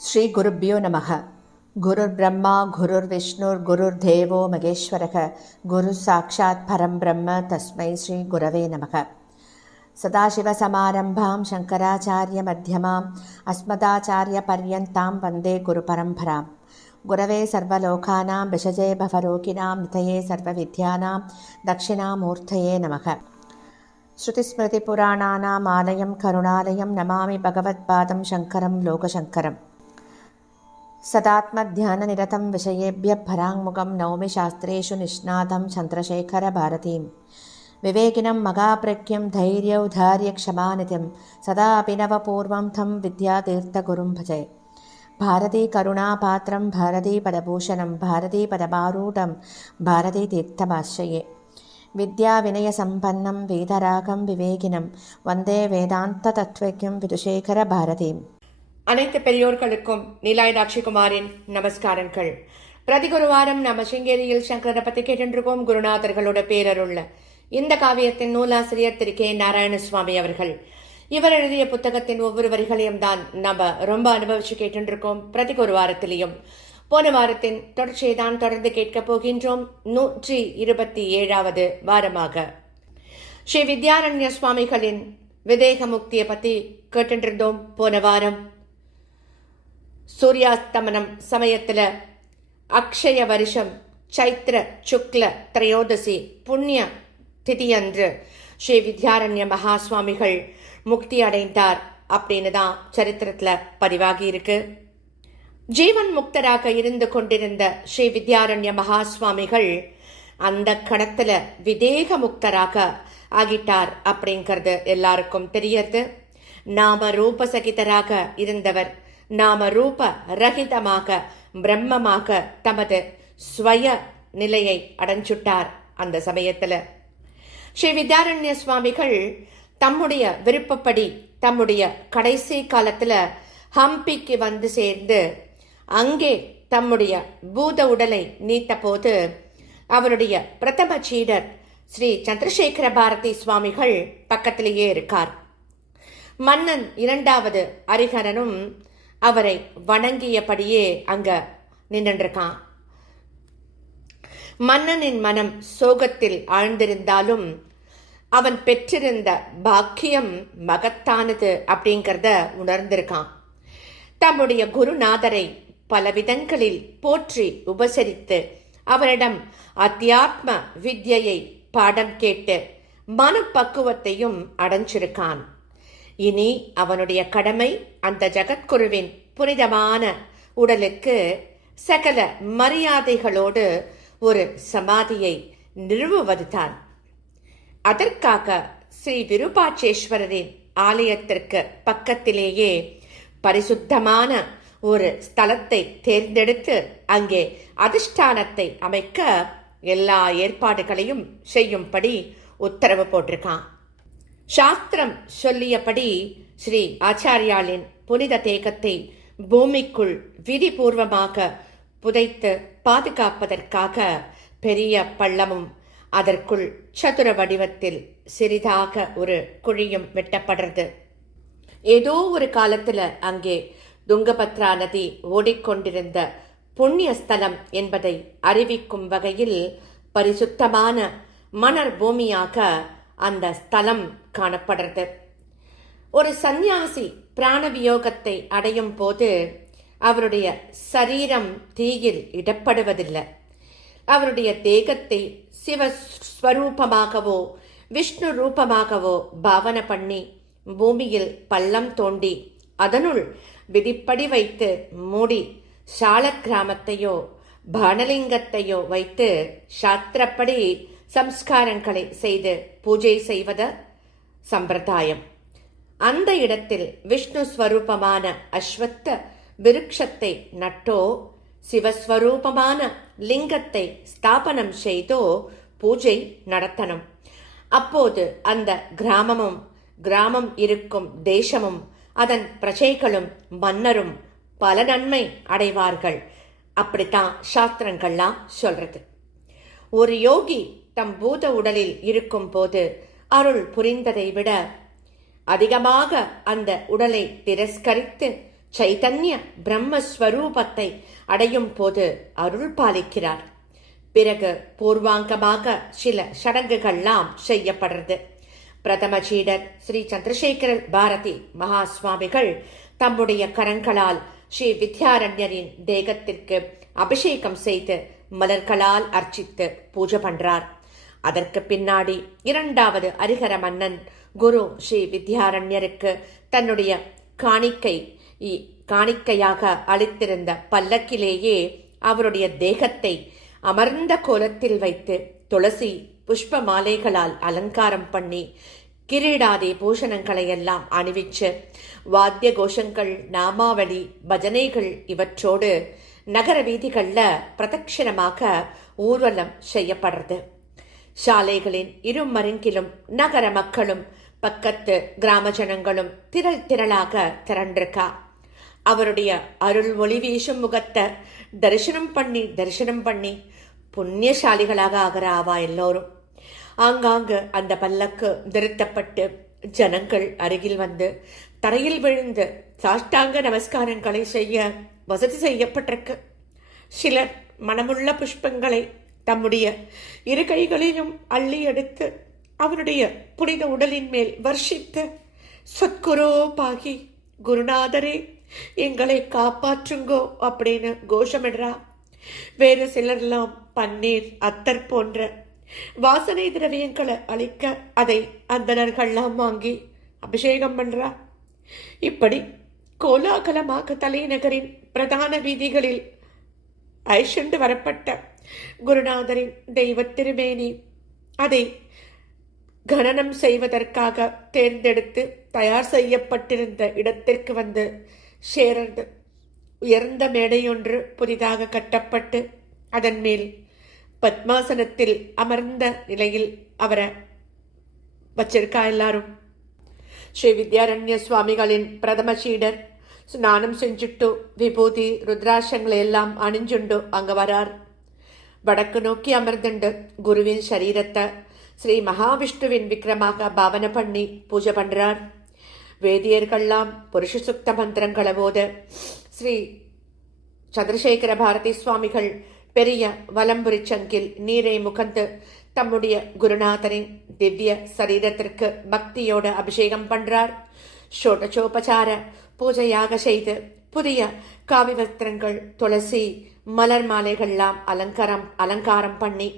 ஸ்ரீ குருப்யோ நமக. குருர் பிரம்மா குருர் விஷ்ணுர் குருர் தேவோ மகேஸ்வரக குரு சாட்சாத் பரம் பிரம்ம தஸ்மை ஸ்ரீ குரவே நமக. சதாசிவசமாரம்பாம் சங்கராச்சாரிய மத்தியமாம் அஸ்மதாச்சாரிய பர்யந்தாம் வந்தே குரு பரம்பராம். குரவே சர்வலோகானாம் விஷஜே பவரோகிணாம் நிதயே சர்வவித்யானாம் தட்சிணாமூர்த்தயே நமக. ஸ்ருதிஸ்மிருதிபுராணானாம் ஆலயம் கருணாலயம் நமாமி பகவத்பாதம் சங்கரம் லோகசங்கரம். सदात्मध्याननिरतं विषयेभ्यः पराङ्मुखं नौमि शास्त्रेषु निष्णातं चन्द्रशेखरभारतीं. विवेकिनं मगाप्रज्ञं धैर्यौधार्यक्षमानिधिं सदा अभिनवपूर्वं तं विद्यातीर्थगुरुं भजे. भारतीकरुणापात्रं भारतीपदभूषणं भारतीपदमारूढं भारतीतीर्थमाश्रये. विद्याविनयसम्पन्नं वेदरागं विवेकिनं वन्दे वेदान्ततत्त्वज्ञं विदुशेखरभारतीम्. அனைத்து பெரியோர்களுக்கும் நீலாயுதாட்சிகுமாரின் நமஸ்காரங்கள். பிரதிகுருவாரம் நம்ம சிங்கேரியில் சங்கரனை பத்தி கேட்டிருக்கோம். குருநாதர்களோட பேரருள்ள இந்த காவியத்தின் நூலாசிரியர் திரு கே நாராயணசுவாமி அவர்கள். இவர் எழுதிய புத்தகத்தின் ஒவ்வொரு வரிகளையும் தான் நம்ம ரொம்ப அனுபவிச்சு கேட்டிருக்கோம். பிரதிகுரு வாரத்திலையும் போன வாரத்தின் தொடர்ச்சியை தான் தொடர்ந்து கேட்க போகின்றோம். 127வது வாரமாக ஸ்ரீ வித்யாரண்ய சுவாமிகளின் விதேக முக்தியை பத்தி கேட்டிருந்தோம். போன வாரம் சூரியாஸ்தமனம் சமயத்துல அக்ஷய வருஷம் சைத்திர சுக்ல திரையோதசி புண்ணிய திதியன்று ஸ்ரீ வித்யாரண்ய மகா சுவாமிகள் முக்தி அடைந்தார் அப்படின்னு தான் சரித்திரத்துல பதிவாகி இருக்கு. ஜீவன் முக்தராக இருந்து கொண்டிருந்த ஸ்ரீ வித்யாரண்ய மகா சுவாமிகள் அந்த கணத்துல விதேக முக்தராக ஆகிட்டார் அப்படிங்கிறது எல்லாருக்கும் தெரியறது. நாம ரூபசகிதராக இருந்தவர் நாம ரூப ரகிதமாக பிரம்மமாக தமது ஸ்வய நிலையை அடைஞ்சுட்டார். அந்த சமயத்துல ஸ்ரீ வித்யாரண்ய சுவாமிகள் தம்முடைய விருப்பப்படி தம்முடைய கடைசி காலத்துல ஹம்பிக்கு வந்து சேர்ந்து அங்கே தம்முடைய பூத உடலை நீத்த போது அவருடைய பிரதம சீடர் ஸ்ரீ சந்திரசேகர பாரதி சுவாமிகள் பக்கத்திலேயே இருக்கார். மன்னன் 2வது அரிஹரனும் அவரை வணங்கியபடியே அங்க நின்றிருக்கான். மன்னனின் மனம் சோகத்தில் ஆழ்ந்திருந்தாலும் அவன் பெற்றிருந்த பாக்கியம் மகத்தானது அப்படிங்கிறத உணர்ந்திருக்கான். தம்முடைய குருநாதரை பல விதங்களில் போற்றி உபசரித்து அவரிடம் அத்தியாத்ம வித்யை பாடம் கேட்டு மனப்பக்குவத்தையும் அடைஞ்சிருக்கான். இனி அவனுடைய கடமை அந்த ஜகத்குருவின் புனிதமான உடலுக்கு சகல மரியாதைகளோடு ஒரு சமாதியை நிறுவுவதுதான். அதற்காக ஸ்ரீ விருபாட்சேஸ்வரரின் ஆலயத்திற்கு பக்கத்திலேயே பரிசுத்தமான ஒரு ஸ்தலத்தை தேர்ந்தெடுத்து அங்கே அதிஷ்டானத்தை அமைக்க எல்லா ஏற்பாடுகளையும் செய்யும்படி உத்தரவு போட்டிருக்கான். சாஸ்திரம் சொல்லியபடி ஸ்ரீ ஆச்சாரியாலின் புனித தேகத்தை பூமிக்குள் விதிபூர்வமாக புதைத்து பாதுகாப்பதற்காக பெரிய பள்ளமும் அதற்குள் சதுர வடிவத்தில் சிறிதாக ஒரு குழியும் வெட்டப்படுறது. ஏதோ ஒரு காலத்துல அங்கே துங்கபத்ரா நதி ஓடிக்கொண்டிருந்த புண்ணிய ஸ்தலம் என்பதை அறிவிக்கும் வகையில் பரிசுத்தமான மணர் பூமியாக அந்த ஸ்தலம் காணப்படுறது. ஒரு சந்நியாசி பிராணவியோகத்தை அடையும் போது அவருடைய சரீரம் தீயில் இடப்படுவதில்லை. அவருடைய தேகத்தை சிவஸ்வரூபமாகவோ விஷ்ணு ரூபமாகவோ பாவனை பண்ணி பூமியில் பள்ளம் தோண்டி அதனுள் விதிப்படி வைத்து மூடி சால கிராமத்தையோ பானலிங்கத்தையோ வைத்து சாஸ்திரப்படி சம்ஸ்காரங்களை செய்து பூஜை செய்வத சம்பிரதாயம். அந்த இடத்தில் விஷ்ணு ஸ்வரூபமான அஸ்வத்த விருட்சத்தை நட்டோ சிவஸ்வரூபமான லிங்கத்தை ஸ்தாபனம் செய்தோ பூஜை நடத்தணும். அப்போது அந்த கிராமம் இருக்கும் தேசமும் அதன் பிரஜைகளும் மன்னரும் பல நன்மை அடைவார்கள். அப்படித்தான் சாஸ்திரங்கள்லாம் சொல்றது. ஒரு யோகி தம் பூத உடலில் இருக்கும் போது அருள் புரிந்ததை விட அதிகமாக அந்த உடலை திரஸ்கரித்து சைதன்ய பிரம்மஸ்வரூபத்தை அடையும் போது அருள் பாலிக்கிறார். பிறகு பூர்வாங்கமாக சில சடங்குகள்லாம் செய்யப்படுறது. பிரதம சீடர் ஸ்ரீ சந்திரசேகர பாரதி மகா சுவாமிகள் தம்முடைய கரங்களால் ஸ்ரீ வித்யாரண்யரின் தேகத்திற்கு அபிஷேகம் செய்து மலர்களால் அர்ச்சித்து பூஜை பண்றார். அதற்கு பின்னாடி இரண்டாவது அரிகர மன்னன் குரு ஸ்ரீ வித்யாரண்யருக்கு தன்னுடைய காணிக்கையாக அளித்திருந்த பல்லக்கிலேயே அவருடைய தேகத்தை அமர்ந்த கோலத்தில் வைத்து துளசி புஷ்ப மாலைகளால் அலங்காரம் பண்ணி கிரீடாதி பூஷணங்களை எல்லாம் அணிவிச்சு வாத்திய கோஷங்கள், நாமாவளி, பஜனைகள் இவற்றோடு நகர வீதிகள்ல பிரதட்சிணமாக ஊர்வலம் செய்யப்படுறது. சாலைகளின் இருமருங்கிலும் நகர மக்களும் பக்கத்து கிராம ஜனங்களும் திரள் திரளாக திரண்டிருக்கா. அவருடைய அருள் ஒளி வீசும் முகத்தை தரிசனம் பண்ணி புண்ணியசாலிகளாக ஆகிறா எல்லோரும். ஆங்காங்கு அந்த பல்லக்கு நிறுத்தப்பட்டு ஜனங்கள் அருகில் வந்து தரையில் விழுந்து சாஷ்டாங்க நமஸ்காரங்களை செய்ய வசதி செய்யப்பட்டிருக்கு. சிலர் மனமுள்ள புஷ்பங்களை தம்முடைய இரு கைகளிலும் அள்ளி எடுத்து அவருடைய புனித உடலின் மேல் வர்ஷித்து சத்குரோ பாகி, குருநாதரே எங்களை காப்பாற்றுங்கோ அப்படின்னு கோஷமிடுறா. வேறு சிலர்லாம் பன்னீர், அத்தர் போன்ற வாசனை திரவியங்களை அளிக்க அதை அந்தணர்கள்லாம் வாங்கி அபிஷேகம் பண்றா. இப்படி கோலாகலமாக தலைநகரின் பிரதான வீதிகளில் ஐஷண்டு வரப்பட்ட குருநாதரின் தெய்வ திருமேனி அதை கணனம் செய்வதற்காக தேர்ந்தெடுத்து தயார் செய்யப்பட்டிருந்த இடத்திற்கு வந்து சேர்ந்து உயர்ந்த மேடையொன்று புதிதாக கட்டப்பட்டு அதன் மேல் பத்மாசனத்தில் அமர்ந்த நிலையில் அவரை வச்சிருக்கா எல்லாரும். ஸ்ரீ வித்யாரண்ய சுவாமிகளின் பிரதம சீடர் ஸ்நானம் செஞ்சுட்டு விபூதி ருத்ராட்சங்களை எல்லாம் அணிஞ்சுண்டு அங்க வரார். வடக்கு நோக்கி அமர்ந்துண்டு குருவின் சரீரத்தை ஸ்ரீ மகாவிஷ்ணுவின் விக்ரமாக பாவனை பண்ணி பூஜை பண்றார். வேதியர்கள்லாம் புருஷ சுக்த மந்திரங்களை போத ஸ்ரீ சந்திரசேகர பாரதி சுவாமிகள் பெரிய வலம்புரி சங்கில் நீரை முகந்து தம்முடைய குருநாதரின் திவ்ய சரீரத்திற்கு பக்தியோட அபிஷேகம் பண்றார். ஷோடசோபசார பூஜையாக செய்து புதிய காவி வஸ்திரங்கள், துளசி, மலர் மாலைகள்லாம் அலங்காரம் பண்ணி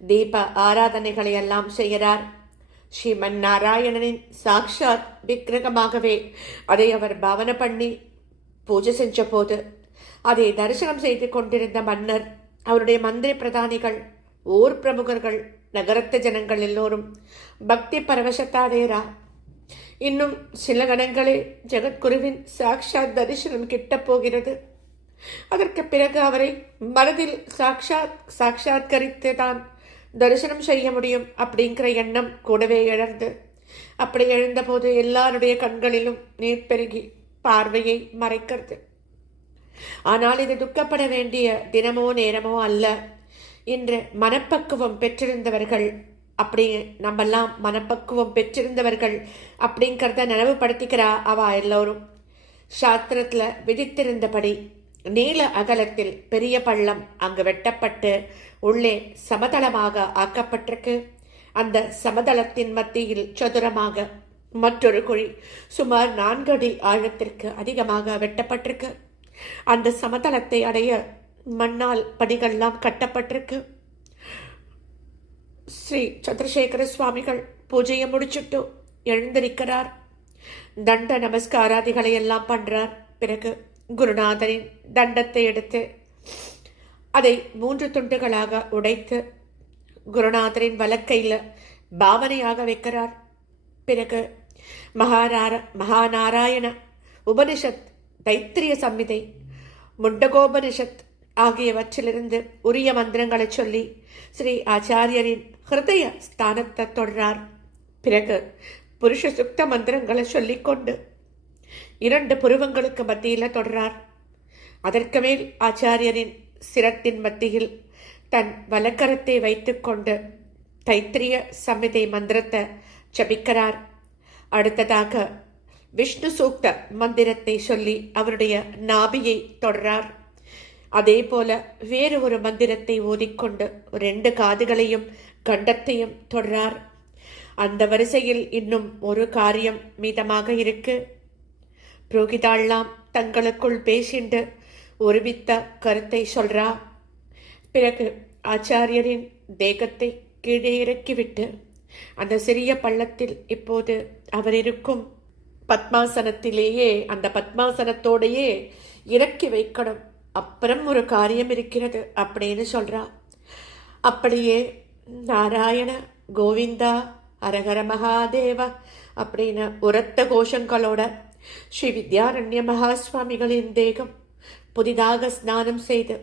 தீப ஆராதனைகளை எல்லாம் செய்கிறார். ஸ்ரீமன் நாராயணனின் சாக்ஷாத் விக்கிரகமாகவே அதை அவர் பாவனை பண்ணி பூஜை செஞ்ச போது அதை தரிசனம் செய்து கொண்டிருந்த மன்னர், அவருடைய மந்திரி பிரதானிகள், ஊர் பிரமுகர்கள், நகரத்து ஜனங்கள் எல்லோரும் பக்தி பரவசத்தாதேரா. இன்னும் சில கணங்களில் ஜெகத்குருவின் சாக்ஷாத் தரிசனம் கிட்ட போகிறது. அதற்கு பிறகு அவரை மனதில் சாட்சாத்கரித்து தான் தரிசனம் செய்ய முடியும் அப்படிங்கிற எண்ணம் கூடவே எழுந்து, அப்படி எழுந்த போது எல்லாருடைய கண்களிலும் நீர் பெருகி பார்வையை மறைக்கிறது. ஆனால் இது துக்கப்பட வேண்டிய தினமோ நேரமோ அல்ல. இன்று மனப்பக்குவம் பெற்றிருந்தவர்கள், அப்படி நம்மெல்லாம் மனப்பக்குவம் பெற்றிருந்தவர்கள் அப்படிங்கிறத நினைவுபடுத்திக்கிறா அவ எல்லோரும். சாஸ்திரத்துல விதித்திருந்தபடி நீல அகலத்தில் பெரிய பள்ளம் அங்கு வெட்டப்பட்டு உள்ளே சமதளமாக ஆக்கப்பட்டிருக்கு. அந்த சமதளத்தின் மத்தியில் சதுரமாக மற்றொரு குழி சுமார் 4 அடி ஆழத்திற்கு அதிகமாக வெட்டப்பட்டிருக்கு. அந்த சமதளத்தை அடைய மண்ணால் படிகள்லாம் கட்டப்பட்டிருக்கு. ஸ்ரீ சந்திரசேகர சுவாமிகள் பூஜையை முடிச்சுட்டு எழுந்திருக்கிறார். தண்ட நமஸ்காராதிகளை எல்லாம் பண்றார். பிறகு குருநாதரின் தண்டத்தை எடுத்து அதை 3 துண்டுகளாக உடைத்து குருநாதரின் வலக்கையில் பாவனையாக வைக்கிறார். பிறகு மகாநாராயண உபனிஷத், தைத்திரிய சம்மிதை, முண்டகோபனிஷத் ஆகியவற்றிலிருந்து உரிய மந்திரங்களை சொல்லி ஸ்ரீ ஆச்சாரியரின் ஹிருதய ஸ்தானத்தை தொடரார். பிறகு புருஷ சுக்த மந்திரங்களை சொல்லிக்கொண்டு 2 புருவங்களுக்கு மத்தியில் தொடரார். அதற்கு மேல் ஆச்சாரியரின் சிரத்தின் மத்தியில் தன் வலக்கரத்தை வைத்துக்கொண்டு தைத்திரிய சம்மிதை மந்திரத்தை ஜபிக்கிறார். அடுத்ததாக விஷ்ணு சூக்த மந்திரத்தை சொல்லி அவருடைய நாபியை தொடரார். அதே போல வேறு ஒரு மந்திரத்தை ஓதிக்கொண்டு 2 காதுகளையும் கண்டத்தையும் தொடரார். அந்த வரிசையில் இன்னும் ஒரு காரியம் மீதமாக இருக்கு. புரோகிதாள்லாம் தங்களுக்குள் பேசிண்டு ஒருமித்த கருத்தை சொல்றா. பிறகு ஆச்சாரியரின் தேகத்தை கீழே இறக்கிவிட்டு அந்த சிறிய பள்ளத்தில் இப்போது அவர் இருக்கும் பத்மாசனத்திலேயே அந்த பத்மாசனத்தோடையே இறக்கி வைக்கணும். அப்புறம் ஒரு காரியம் இருக்கிறது அப்படின்னு சொல்றா. அப்படியே நாராயண கோவிந்தா அரகர மகாதேவா அப்படின்னு உரத்த கோஷங்களோட ஸ்ரீ வித்யாரண்ய மகாஸ்வாமிகளின் தேகம் புதிதாக ஸ்நானம் செய்து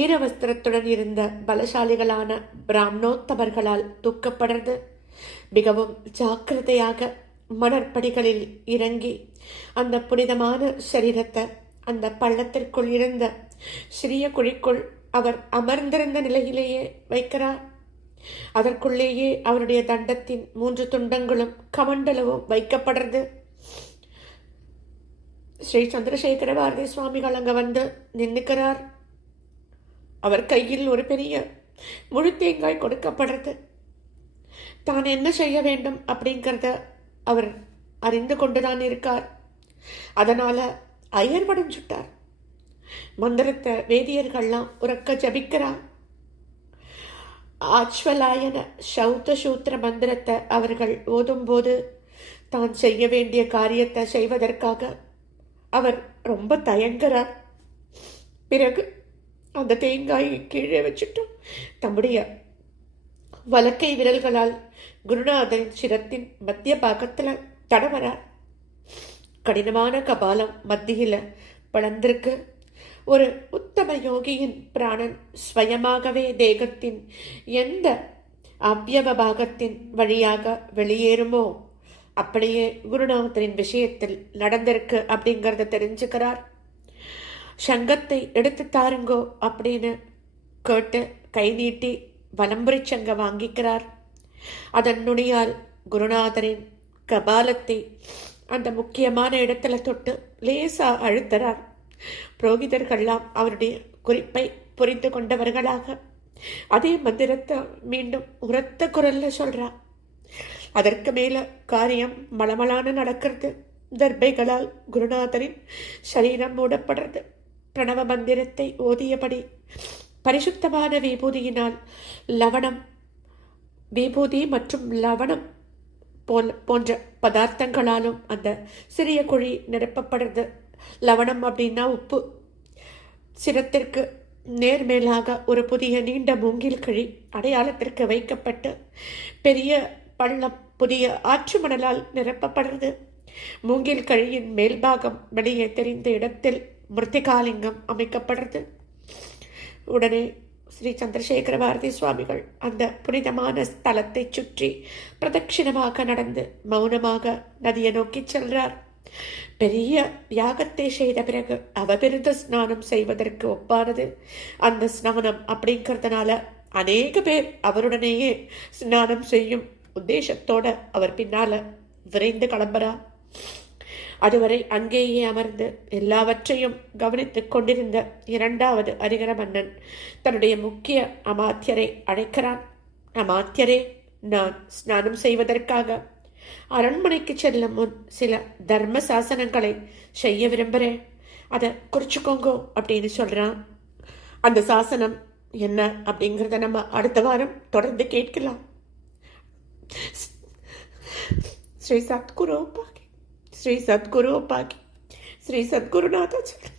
ஈரவஸ்திரத்துடன் இருந்த பலசாலிகளான பிராமணோத்தமர்களால் தூக்கப்படுறது. மிகவும் ஜாக்கிரதையாக மணற்படிகளில் இறங்கி அந்த புனிதமான சரீரத்தை அந்த பள்ளத்திற்குள் இருந்த சிறிய குழிக்குள் அவர் அமர்ந்திருந்த நிலையிலேயே வைக்கிறார். அதற்குள்ளேயே அவருடைய தண்டத்தின் 3 துண்டங்களும் கமண்டலவும் வைக்கப்படுறது. ஸ்ரீ சந்திரசேகர பாரதி சுவாமிகள் அங்க வந்து நின்னுக்கிறார். அவர் கையில் ஒரு பெரிய முழு தேங்காய் கொடுக்கப்படுறது. தான் என்ன செய்ய வேண்டும் அப்படிங்கிறத அவர் அறிந்து கொண்டுதான் இருக்கார். அதனால அயர்வடைஞ்சுட்டார். மந்திரத்தை வேதியர்கள்லாம் உறக்க ஜபிக்கிறார். ஆச்வலாயன சௌத்த சூத்திர மந்திரத்தை அவர்கள் ஓதும்போது தான் செய்ய வேண்டிய காரியத்தை செய்வதற்காக அவர் ரொம்ப தயங்குறார். பிறகு அந்த தேங்காயை கீழே வச்சுட்டு தம்முடைய வலக்கை விரல்களால் குருநாதரின் சிரத்தின் மத்திய பாகத்துல தடவரார். கடினமான கபாலம் மத்தியில பளர்ந்திருக்கு. ஒரு உத்தம யோகியின் பிராணன் ஸ்வயமாகவே தேகத்தின் எந்த அவ்யவ பாகத்தின் வழியாக வெளியேறுமோ அப்படியே குருநாதரின் விஷயத்தில் நடந்திருக்கு அப்படிங்கிறத தெரிஞ்சுக்கிறார். சங்கத்தை எடுத்து தாருங்கோ அப்படின்னு கேட்டு கை நீட்டி வலம்புரி சங்க வாங்கிக்கிறார். அதன் நுனியால் குருநாதரின் கபாலத்தை அந்த முக்கியமான இடத்துல தொட்டு லேசா அழுத்துறார். புரோகிதர்கள்லாம் அவருடைய குறிப்பை புரிந்து கொண்டவர்களாக அதே மந்திரத்தை மீண்டும் உரத்த குரல்ல சொல்றா. அதற்கு மேல காரியம் மளமளான நடக்கிறது. தர்பைகளால் குருநாதரின் சரீரம் மூடப்படுறது. பிரணவ மந்திரத்தை ஓதியபடி பரிசுத்தமான விபூதியினால் லவணம் விபூதி மற்றும் லவணம் போன்ற பதார்த்தங்களாலும் அந்த சிறிய குழி நிரப்பப்படுறது. லவணம் அப்படின்னா உப்பு. சிரத்திற்கு நேர்மேலாக ஒரு புதிய நீண்ட மூங்கில் கிழி அடையாளத்திற்கு வைக்கப்பட்டு பெரிய பள்ளம் புதிய ஆற்று மணலால் நிரப்பப்படுறது. மூங்கில் கழியின் மேல்பாகம் வெளியே தெரிந்த இடத்தில் மிருத்திகாலிங்கம் அமைக்கப்படுறது. உடனே ஸ்ரீ சந்திரசேகர பாரதி சுவாமிகள் அந்த புனிதமான ஸ்தலத்தை சுற்றி பிரதட்சிணமாக நடந்து மௌனமாக நதியை நோக்கி செல்றார். பெரிய யாகத்தை செய்த பிறகு அவபிருத ஸ்நானம் செய்வதற்கு ஒப்பானது அந்த ஸ்நானம் அப்படிங்கிறதுனால அநேக பேர் அவருடனேயே ஸ்நானம் செய்யும் உத்தேசத்தோட அவர் பின்னால விரைந்து கிளம்புறா. அதுவரை அங்கேயே அமர்ந்து எல்லாவற்றையும் கவனித்துக் கொண்டிருந்த 2வது அரிகர மன்னன் தன்னுடைய முக்கிய அமாத்தியரை அழைக்கிறான். அமாத்தியரே, நான் ஸ்நானம் செய்வதற்காக அரண்மனைக்கு செல்லும் முன் சில தர்ம சாசனங்களை செய்ய விரும்புகிறேன், அதை குறிச்சுக்கோங்கோ அப்படின்னு சொல்றான். அந்த சாசனம் என்ன அப்படிங்கிறத நம்ம அடுத்த வாரம் தொடர்ந்து கேட்கலாம். ஸ்ரீ சத்குரு பாகி, ஸ்ரீ சத்குரு பாகி, ஸ்ரீ சத்குருநாதாச்சாரிய.